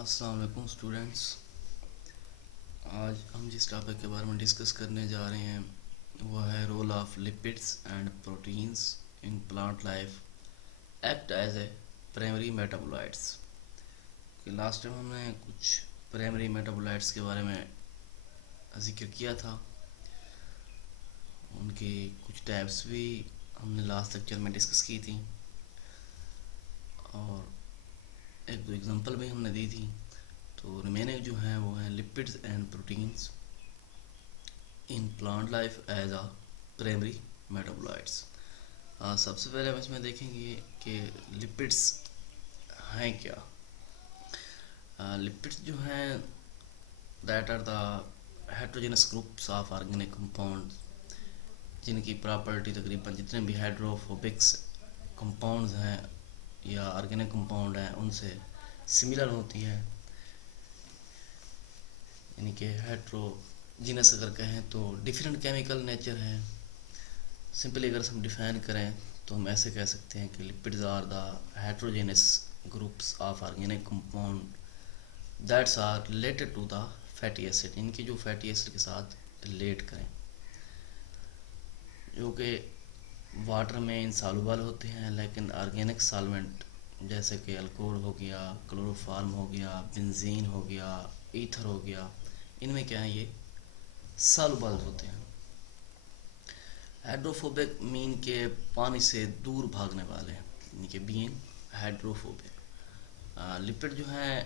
अस्सलाम वालेकुम स्टूडेंट्स। आज हम जिस टॉपिक के बारे में डिस्कस करने जा रहे हैं वो है role of lipids and proteins in plant life act as a primary metabolites. कि लास्ट टाइम हमने कुछ प्राइमरी मेटाबोलाइट्स के बारे में जिक्र किया था, उनकी कुछ टाइप्स भी हमने लास्ट लेक्चर में डिस्कस की थी और एक दो एग्जांपल भी हमने दी थी। तो रिमेनिंग जो है वो है lipids and proteins in plant life as a primary metabolites. सबसे पहले हम इसमें देखेंगे कि लिपिड्स हैं क्या। लिपिड्स जो हैं that are the heterogenous groups of organic compound जिनकी प्रॉपर्टी तकरीबन जितने भी हाइड्रोफोबिक्स कंपाउंड्स हैं या ऑर्गेनिक कंपाउंड हैं उनसे सिमिलर होती है, यानी कि हेट्रोजीनस अगर कहें तो डिफरेंट केमिकल नेचर है। सिंपली अगर हम डिफाइन करें तो हम ऐसे कह सकते हैं कि lipids are the heterogenous groups of organic compound that's are related to the fatty acid, इनकी जो फैटी एसिड के साथ रिलेट करें, जो कि वाटर में इंसॉल्युबल होते हैं, लेकिन ऑर्गेनिक सॉल्वेंट जैसे कि अल्कोहल हो गया, क्लोरोफॉर्म हो गया, बेंजीन हो गया, ईथर हो गया, इनमें क्या है ये सॉल्युबल होते हैं। हाइड्रोफोबिक मीन के पानी से दूर भागने वाले हैं, यानी कि बीइंग हाइड्रोफोबिक। लिपिड जो हैं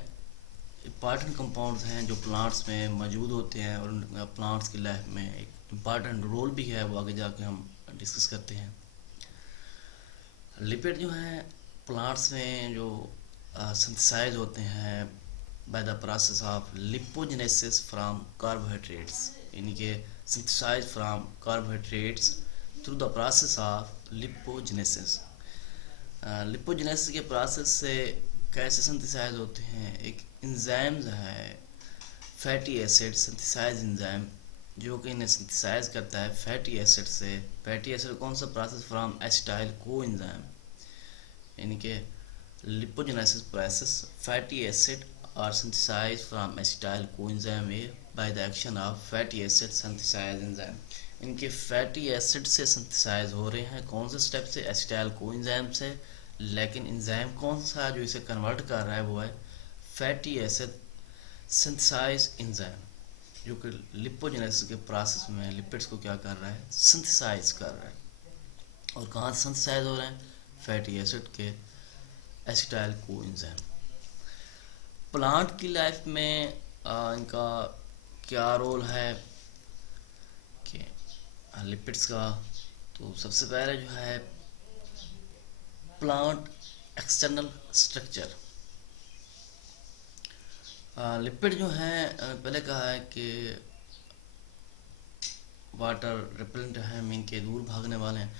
इम्पॉर्टेंट कंपाउंड्स हैं जो प्लांट्स में मौजूद होते हैं और प्लांट्स की लाइफ में एक इम्पॉर्टेंट रोल भी है, वो आगे जाके हम डिस्कस करते हैं। लिपिड जो हैं प्लांट्स में जो सिंथेसाइज होते हैं by the process of lipogenesis from carbohydrates, यानी कि synthesise from carbohydrates through the process of lipogenesis. Lipogenesis के प्रोसेस से कैसे सिंथेसाइज होते हैं, एक एंजाइम्स है फैटी एसिड सिंथेसाइज एंजाइम जो कि इन्हें सिंथेसाइज करता है फैटी एसिड से। फैटी एसिड कौन सा process from acetyl coenzyme, यानी कि lipogenesis process fatty acid are synthesise from acetyl coenzyme by the action of fatty acid synthesise enzyme. इनके फैटी एसिड से सिंथेसाइज हो रहे हैं कौन से स्टेप से, एसिटाइल को एंजाइम से, लेकिन एंजाइम कौन सा जो इसे कन्वर्ट कर रहा है वो है फैटी एसिड सिंथेसाइज एंजाइम, जो कि लिपोजेनेसिस के प्रोसेस में लिपिड्स को क्या कर रहा है, सिंथेसाइज कर रहा है। और कहाँ से सिंथेसाइज हो रहे हैं, फैटी एसिड के एसिटाइल को एंजाइम। प्लांट की लाइफ में इनका क्या रोल है कि लिपिड्स का, तो सबसे पहले जो है प्लांट एक्सटर्नल स्ट्रक्चर। लिपिड जो हैं पहले कहा है कि वाटर रिपेलेंट है, मीन के दूर भागने वाले हैं।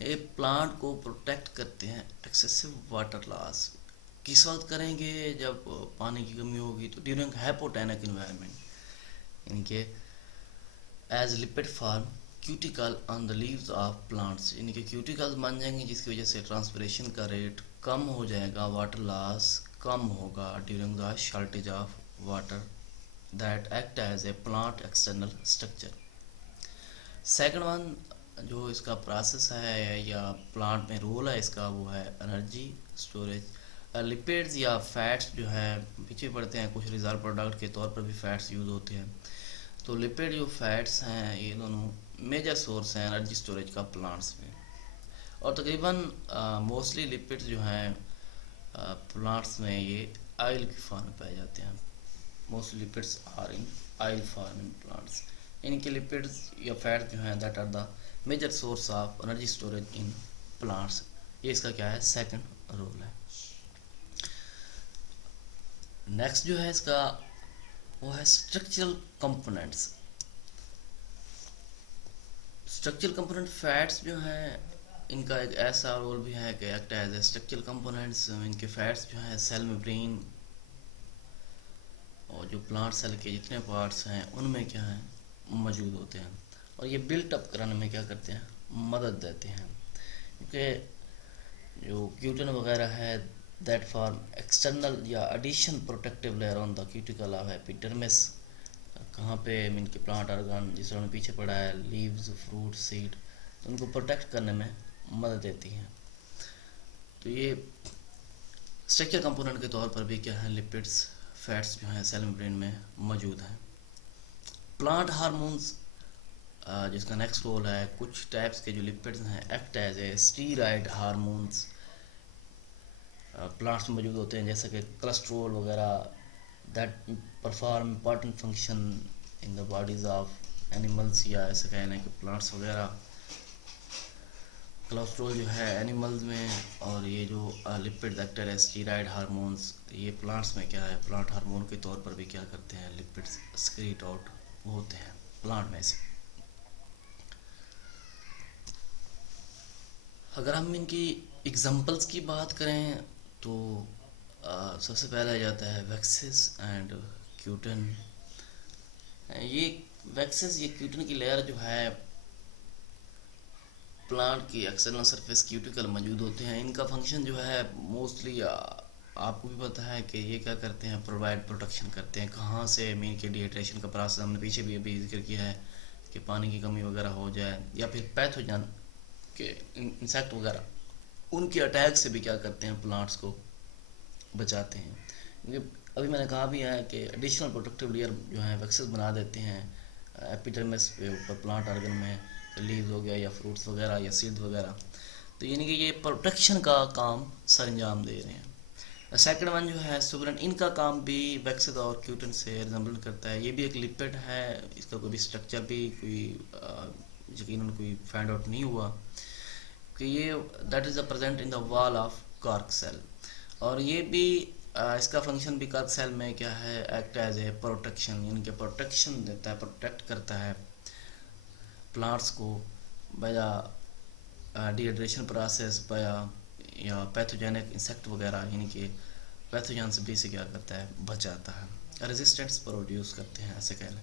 ये प्लांट को प्रोटेक्ट करते हैं एक्सेसिव वाटर लॉस। किस वक्त करेंगे, जब पानी की कमी होगी, तो ड्यूरिंग हाइपोटेनिक इन्वायरमेंट, यानी कि as lipid form cuticle on the leaves of plants, यानी कि क्यूटिकल्स बन जाएंगे जिसकी वजह से ट्रांसपिरेशन का रेट कम हो जाएगा, वाटर लॉस कम होगा during the shortage of water that act as a plant external structure. Second one जो इसका प्रोसेस है या प्लांट में रोल है इसका, वो है एनर्जी स्टोरेज। लिपिड्स या फैट्स जो है पीछे पड़ते हैं, कुछ रिजर्व प्रोडक्ट के तौर पर भी फैट्स यूज़ होते हैं। तो लिपिड जो फैट्स हैं ये दोनों मेजर सोर्स हैं एनर्जी स्टोरेज का प्लांट्स में, और तकरीबन मोस्टली लिपिड्स जो हैं प्लांट्स में ये ऑयल की फॉर्म में पाए जाते हैं। Mostly lipids are in oil form in plants. इनके लिपिड्स या फैट्स जो हैं that are the major source of energy storage in plants. ये इसका क्या है, सेकंड रोल है। नेक्स्ट जो है इसका वो है structural components. Structural component fats जो हैं इनका एक ऐसा रोल भी है कि act as a structural components. इनके फैट्स जो हैं सेल मेम्ब्रेन और जो प्लांट सेल के जितने पार्ट्स हैं उनमें क्या है मौजूद होते हैं, और ये बिल्ट अप कराने में क्या करते हैं, मदद देते हैं। क्योंकि जो क्यूटन वगैरह है दैट फॉर्म एक्सटर्नल या addition protective layer on the cuticle of epidermis. कहाँ पे मीन के प्लांट ऑर्गन जिस उन्होंने पीछे पड़ा है, लीव्स, फ्रूट, सीड, तो उनको प्रोटेक्ट करने में मदद देती हैं। तो ये स्ट्रक्चर कंपोनेंट के तौर पर भी क्या है, लिपिड्स, फैट्स जो हैं सेल मेम्ब्रेन में मौजूद हैं। प्लांट हार्मोन्स जिसका नेक्स्ट रोल है, कुछ टाइप्स के जो लिपिड्स हैं act as a steroid hormones plants में मौजूद होते हैं, जैसे कि कोलेस्ट्रॉल वगैरह, that perform important function in the bodies of animals, या ऐसे कहना है कि प्लांट्स वगैरह कोलेस्ट्रॉल जो है एनिमल्स में, और ये जो lipid act as steroid hormones ये प्लांट्स में क्या है, प्लांट हार्मोन के तौर पर भी क्या करते हैं, लिपिड्स एक्सक्रीट आउट होते हैं प्लांट में से। अगर हम इनकी एग्जांपल्स की बात करें तो सबसे पहले आ जाता है वैक्सेस एंड क्यूटन। ये वैक्सेस, ये क्यूटन की लेयर जो है प्लांट की एक्सटर्नल सरफेस क्यूटिकल मौजूद होते हैं। इनका फंक्शन जो है मोस्टली आपको भी पता है कि ये क्या करते हैं, प्रोवाइड प्रोटेक्शन करते हैं। कहाँ से, मीन के डिहाइड्रेशन का प्रोसेस हमने पीछे भी अभी जिक्र किया है कि पानी की कमी वगैरह हो जाए, या फिर पैथोजन के इंसेक्ट वगैरह उनके अटैक से भी क्या करते हैं, प्लांट्स को बचाते हैं। क्योंकि अभी मैंने कहा भी है कि एडिशनल प्रोटेक्टिव लेयर जो है वैक्सेस बना देते हैं एपिडर्मिस पे ऊपर प्लांट ऑर्गन में, लीव्स हो गया या फ्रूट्स वगैरह या सीड वगैरह, तो यानी कि ये प्रोटेक्शन का काम सर अंजाम दे रहे हैं। सेकंड वन जो है सुबरन, इनका काम भी वैक्सेस और क्यूटन से रिजेंबल करता है। ये भी एक लिपिड है, इसका कोई भी स्ट्रक्चर भी कोई यकीनन कोई फाइंड आउट नहीं हुआ कि ये that is present in the wall of cork cell, और ये भी इसका फंक्शन भी कॉर्क सेल में क्या है, एक्ट एज ए प्रोटेक्शन, यानी कि प्रोटेक्शन देता है, प्रोटेक्ट करता है प्लांट्स को बाया डिहाइड्रेशन प्रोसेस, बाया या पैथोजेनिक इंसेक्ट वगैरह, यानी कि पैथोजन से भी इसे क्या करता है, बचाता है, रेजिस्टेंस प्रोड्यूस करते हैं ऐसे कह लें।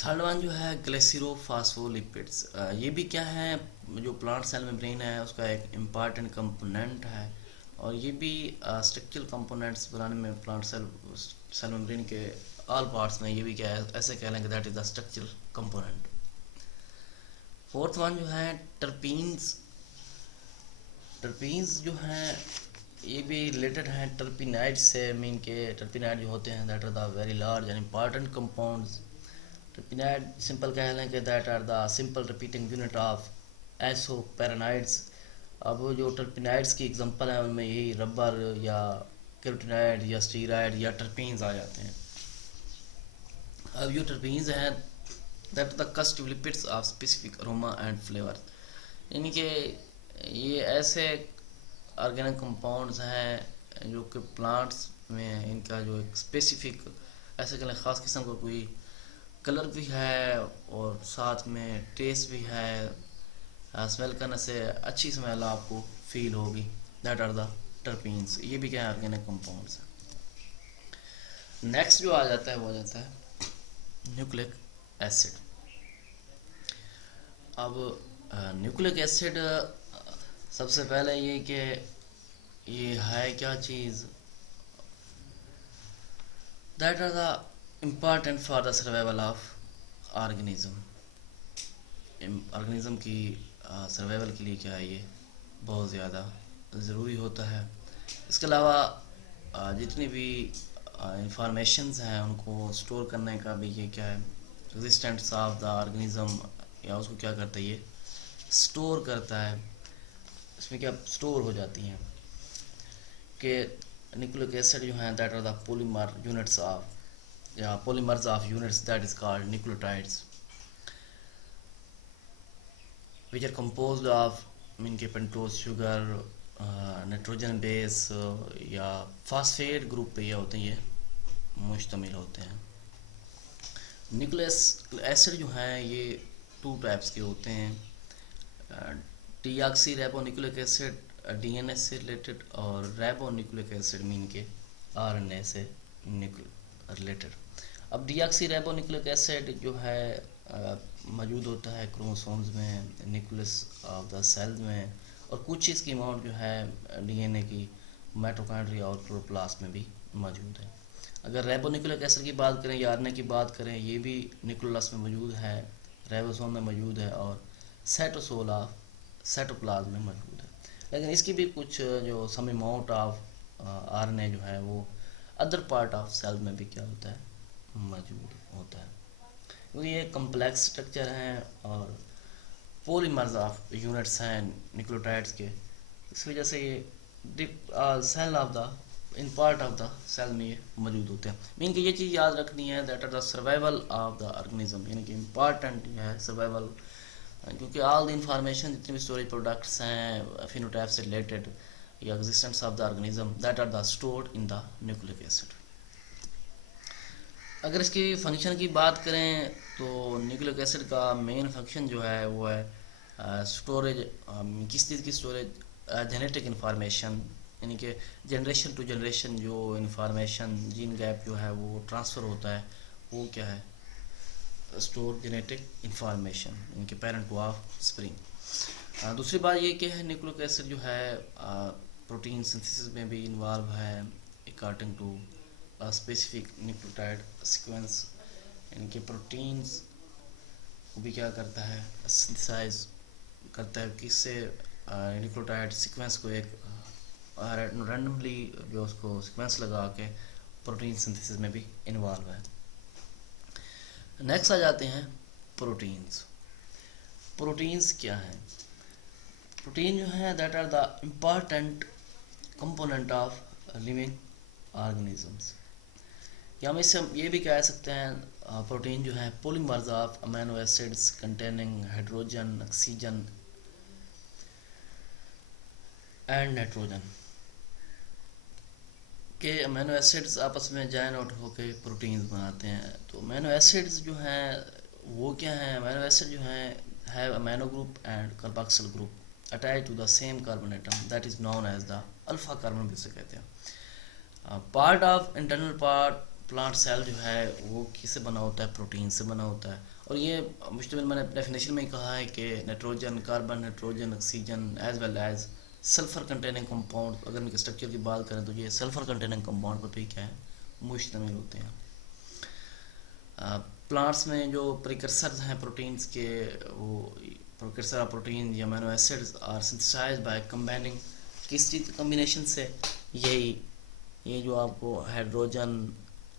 थर्ड वन जो है ग्लिसरोफॉस्फोलिपिड्स, ये भी क्या है, जो प्लांट सेल मेम्ब्रेन है उसका एक इम्पॉर्टेंट कंपोनेंट है, और ये भी स्ट्रक्चरल कंपोनेंट्स बनाने में प्लांट सेल मेम्ब्रेन के ऑल पार्ट्स में ये भी क्या है, ऐसे कह लेंगे that is the structural component. Fourth one जो है टर्पीन्स। टर्पीन्स जो हैं ये भी रिलेटेड हैं टर्पिनाइड से, मीन के टर्पिनाइड जो होते हैं that are the very large and important compounds. Terpenoid simple कह लें कि that are the simple repeating unit of isoprenoids. अब जो टर्पिनाइड्स की एग्जांपल है उनमें यही रबर या कैरोटीनाइड या स्टीराइड या टर्पीन्स आ जाते हैं। अब ये टर्पीन्स हैं दैट द कस्टिव lipids of specific aroma and flavour, यानी कि ये ऐसे ऑर्गेनिक कंपाउंड्स हैं जो कि प्लांट्स में इनका जो एक स्पेसिफिक ऐसे कहें ख़ास किस्म का कोई कलर भी है और साथ में टेस्ट भी है, स्मेल करने से अच्छी स्मेल आपको फील होगी, दैट आर द टर्पीन्स। ये भी क्या है, ऑर्गेनिक कंपाउंड्स है। नेक्स्ट जो आ जाता है वो आ जाता है न्यूक्लिक एसिड। अब न्यूक्लिक एसिड सबसे पहले ये कि ये है क्या चीज़, that are the important for the survival of organism. Organism की सर्वाइवल के लिए क्या है, ये बहुत ज़्यादा ज़रूरी होता है। इसके अलावा जितनी भी इंफॉर्मेशंस हैं उनको स्टोर करने का भी ये क्या है, रेजिस्टेंस ऑफ द ऑर्गेनिज्म, या उसको क्या करता है, ये स्टोर करता है। इसमें क्या स्टोर हो जाती हैं कि न्यूक्लिक एसिड जो हैं that are the polymer units of या polymers of units that is called nucleotides which are composed of mean के पेंटोज शुगर, नाइट्रोजन बेस या फास्फेट ग्रुप पे ये होते हैं, ये मुश्तमिल होते हैं। न्यूक्लिक एसिड जो हैं ये टू टाइप्स के होते हैं, डीऑक्सी राइबोन्यूक्लिक एसिड डीएनए से रिलेटेड, और राइबोन्यूक्लिक एसिड मीन के आरएनए से रिलेटेड। अब डीऑक्सी राइबोन्यूक्लिक एसिड जो है मौजूद होता है क्रोमोसोम्स में, न्यूक्लियस ऑफ द सेल्स में, और कुछ इसकी अमाउंट जो है डीएनए की माइटोकॉन्ड्रिया और क्लोरोप्लास्ट में भी मौजूद है। अगर राइबोन्यूक्लिक एसिड की बात करें या आरएनए की बात करें, ये भी न्यूक्लियस में मौजूद है, राइबोसोम में मौजूद है और साइटोसोल ऑफ साइटोप्लाज्म में मौजूद है। लेकिन इसकी भी कुछ जो सम अमाउंट ऑफ आरएनए जो है वो अदर पार्ट ऑफ सेल में भी क्या होता है मौजूद होता है। तो ये कम्प्लेक्स स्ट्रक्चर हैं और पॉलीमर्स ऑफ यूनिट्स हैं न्यूक्लियोटाइड्स के, इस वजह से ये cell of the in part of the cell में ये मौजूद होते हैं। मीन कि ये चीज़ याद रखनी है that are the survival of the organism, यानी कि इम्पॉर्टेंट है सर्वाइवल, क्योंकि ऑल द इंफॉर्मेशन जितने भी स्टोरेज प्रोडक्ट्स हैं फिनोटाइप से रिलेटेड या existence of the organism that are the stored in the nucleic acid. अगर इसकी फंक्शन की बात करें तो न्यूक्लिक एसिड का मेन फंक्शन जो है वो है स्टोरेज, किस चीज़ की स्टोरेज, जेनेटिक इंफॉर्मेशन, यानी कि जनरेशन टू जनरेशन जो इंफॉर्मेशन जीन गैप जो है वो ट्रांसफ़र होता है वो क्या है स्टोर जेनेटिक इंफॉर्मेशन, यानी कि पेरेंट टू ऑफ स्प्रिंग। दूसरी बात ये कि है न्यूक्लिक एसिड जो है प्रोटीन सिंथेसिस में भी इन्वॉल्व है according to specific nucleotide sequence, यानी कि प्रोटीन्स को भी क्या करता है सिंथेसाइज करता है, किससे न्यूक्लियोटाइड सीक्वेंस को एक रैंडमली जो उसको सीक्वेंस लगा के प्रोटीन सिंथेसिस में भी इन्वॉल्व है। नेक्स्ट आ जाते हैं प्रोटीन्स। प्रोटीन्स क्या हैं? प्रोटीन जो है that are the important component of living organisms, या हम इससे ये भी कह सकते हैं प्रोटीन जो है polymers of amino acids containing hydrogen, oxygen and nitrogen के अमीनो एसिड्स आपस में जॉइन आउट होकर प्रोटीन्स बनाते हैं। तो अमीनो एसिड्स जो हैं वो क्या हैं? अमीनो एसिड जो हैं have amino group and carboxyl group attach to the same carbon atom that is known as the alpha carbon भी उसे कहते हैं। Part of internal part plant cell जो है वो किससे बना होता है? प्रोटीन से बना होता है। और ये मुश्तमिल मैंने डेफिनेशन में ही कहा है कि nitrogen, carbon, nitrogen, oxygen as well as sulphur containing compound, अगर इनके स्ट्रक्चर की बात करें तो ये सल्फर कंटेनिंग कंपाउंड पर भी क्या है मुश्तमिल होते हैं। प्लांट्स में जो प्रिकर्सर्स हैं प्रोटीन्स के, वो प्रिकर्सर ऑफ प्रोटीन या amino acids are synthesised by combining, किस चीज़ के कम्बिनेशन से? यही ये जो आपको हाइड्रोजन,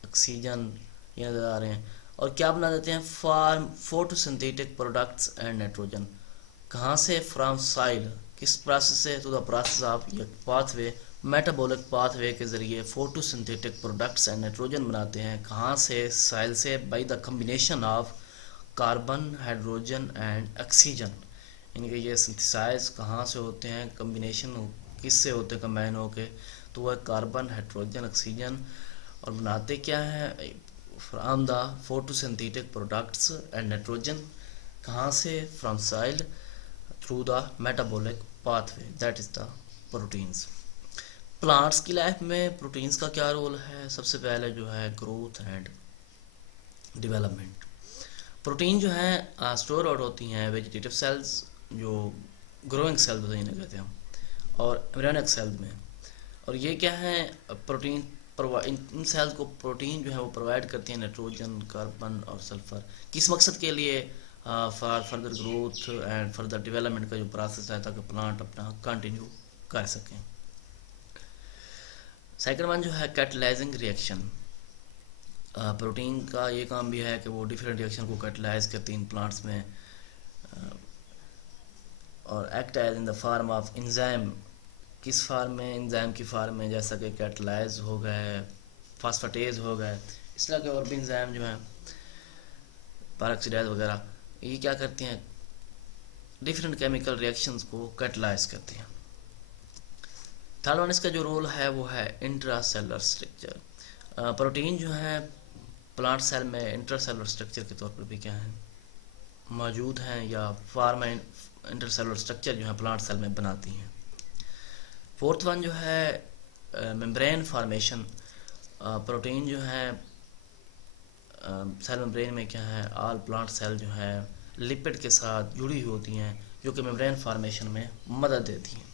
ऑक्सीजन ये नज़र आ रहे हैं, और क्या बना देते हैं? Form photosynthetic products and nitrogen. कहाँ से? From soil. किस प्रोसेस से? To the process of pathway, metabolic pathway के ज़रिए फोटोसिंथेटिक प्रोडक्ट्स एंड नाइट्रोजन बनाते हैं। कहाँ से? साइल से, by the combination of carbon, hydrogen and oxygen. इनके ये सिंथेसाइज कहाँ से होते हैं? कम्बिनेशन किससे होते हैं कंबाइन होके? तो वह कार्बन, हाइड्रोजन, ऑक्सीजन, और बनाते क्या है? From the photosynthetic products and nitrogen. कहाँ से? From soil through the metabolic pathway that is the proteins. Plants की लाइफ में प्रोटीन्स का क्या रोल है? सबसे पहले जो है ग्रोथ एंड डेवलपमेंट। प्रोटीन जो है स्टोर आउट होती हैं वेजिटेटिव सेल्स, जो ग्रोइंग सेल्स इन्हें कहते हैं, और एम्ब्रियोनिक सेल्स में। और ये क्या है? प्रोटीन इन सेल्स को प्रोटीन जो है वो प्रोवाइड करती हैं नाइट्रोजन, कार्बन और सल्फर। किस मकसद के लिए? For further growth and further development का जो प्रोसेस है, ताकि प्लांट अपना कंटिन्यू कर सकें। सेकंड वन जो है कैटलाइजिंग रिएक्शन। प्रोटीन का ये काम भी है कि वो डिफरेंट रिएक्शन को कैटलाइज करती हैं इन प्लांट्स में, और act as in the form of enzyme. किस फार्म में? एंजाइम की फार्म में, जैसा कि कैटलाइज हो गए, फास्फेटेज हो गए, इस तरह के और भी एंजाइम जो हैं पेरोक्सिडाइज वगैरह, ये क्या करती हैं? डिफरेंट केमिकल रिएक्शंस को कैटलाइज करती हैं। थर्ड वन इसका जो रोल है वो है इंट्रासेलुलर स्ट्रक्चर। प्रोटीन जो है प्लांट सेल में इंट्रासेलुलर स्ट्रक्चर के तौर पर भी क्या है मौजूद हैं, या फार्म इंटरसेलुलर स्ट्रक्चर जो है प्लांट सेल में बनाती हैं। फोर्थ वन जो है मेम्ब्रेन फॉर्मेशन। प्रोटीन जो है सेल मेम्ब्रेन में क्या है, ऑल प्लांट सेल जो है लिपिड के साथ जुड़ी हुई होती हैं। जो कि मेम्ब्रेन फॉर्मेशन में मदद देती हैं।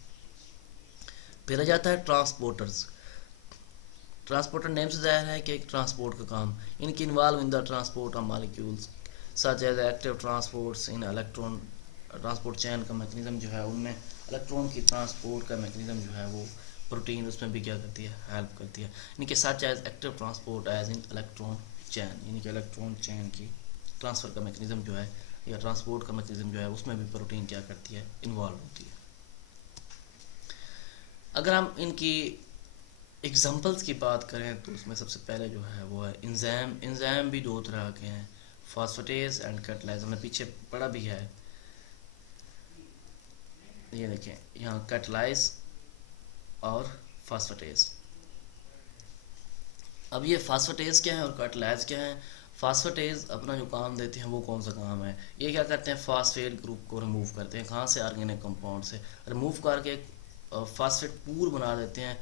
फिर आ जाता है ट्रांसपोर्टर्स। ट्रांसपोर्टर नेम से जाहिर है कि एक ट्रांसपोर्ट का काम, इनकी involve in the transport of molecules such as active transports in electron. Transport chain का मैकेनिज्म जो है उनमें इलेक्ट्रॉन की ट्रांसपोर्ट का मैकेनिज्म जो है वो प्रोटीन उसमें भी क्या करती है, हेल्प करती है। इनके such as active transport as in electron chain, यानी कि इलेक्ट्रॉन चैन की ट्रांसफ़र का मैकेनिज्म जो है या ट्रांसपोर्ट का मैकेनिज्म जो है उसमें भी प्रोटीन क्या करती है, इन्वॉल्व होती है। अगर हम इनकी एग्जांपल्स की बात करें तो उसमें सबसे पहले जो है वो है इंजाइम। इंजाइम भी दो तरह के हैं, फॉस्फेटेज एंड कैटलाइज। हमने पीछे पढ़ा भी है, ये देखें यहाँ कैटलाइज और फॉस्फेटेज। अब ये फॉस्फेटेज क्या है और कैटलाइज क्या है। फॉस्फेटेज अपना जो काम देते हैं वो कौन सा काम है, ये क्या करते हैं, फॉस्फेट ग्रुप को रिमूव करते हैं। कहाँ से, ऑर्गेनिक कंपाउंड से रिमूव करके फॉस्फेट पूल बना देते हैं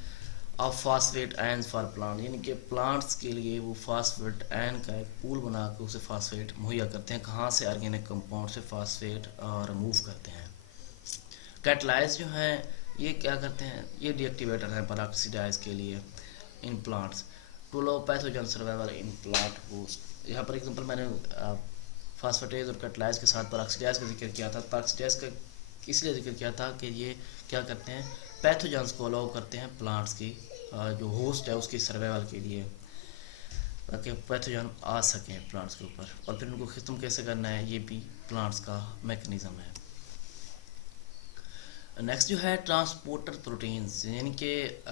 of phosphate ions for plant, यानी कि प्लांट्स के लिए वो फॉस्फेट आयन का एक पूल बना के उसे फॉस्फेट मुहैया करते हैं। कहाँ से, ऑर्गेनिक कंपाउंड से फॉस्फेट रिमूव करते हैं। कैटलाइज जो है ये क्या करते हैं, ये डीएक्टिवेटर है पेरोक्सीडाइज के लिए in plants to low pathogen survival in plant host. यहाँ पर एग्जांपल मैंने फॉस्फेटेज और कैटलाइज के साथ पेरोक्सीडाइज का जिक्र किया था। पेरोक्सीडाइज का इसलिए जिक्र किया था कि ये क्या करते हैं, पैथोजन्स को अलाउ करते हैं प्लांट्स की जो होस्ट है उसकी सर्वाइवल के लिए, ताकि पैथोजन आ सकें प्लांट्स के ऊपर। और फिर उनको ख़त्म कैसे करना है, ये भी प्लांट्स का मैकेनिज़्म है। नेक्स्ट जो है ट्रांसपोर्टर प्रोटीन्स, यानी कि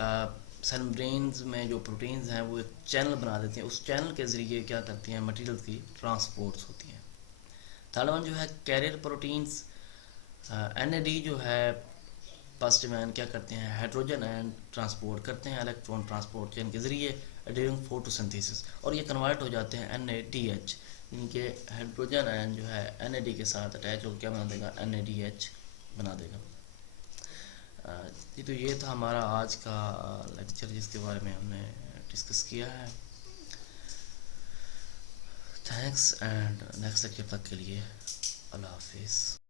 सेल मेम्ब्रेन्स में जो प्रोटीन्स हैं वो एक चैनल बना देती हैं, उस चैनल के ज़रिए क्या करती हैं, मटेरियल की ट्रांसपोर्ट्स होती हैं। थर्ड वन जो है कैरियर प्रोटीन्स। एनएडी जो है फर्स्ट मैन क्या करते हैं, हाइड्रोजन एंड ट्रांसपोर्ट करते हैं इलेक्ट्रॉन ट्रांसपोर्ट चैन के ज़रिए ड्यूरिंग फोटोसिंथेसिस, और ये कन्वर्ट हो जाते हैं NADH, इनके हाइड्रोजन आयन जो है NAD के साथ अटैच होकर क्या बना देगा, NADH बना देगा। जी तो ये था हमारा आज का लेक्चर जिसके बारे में हमने डिस्कस किया है। थैंक्स एंड नेक्स्ट लेक्चर तक के लिए अल्लाह हाफिज़।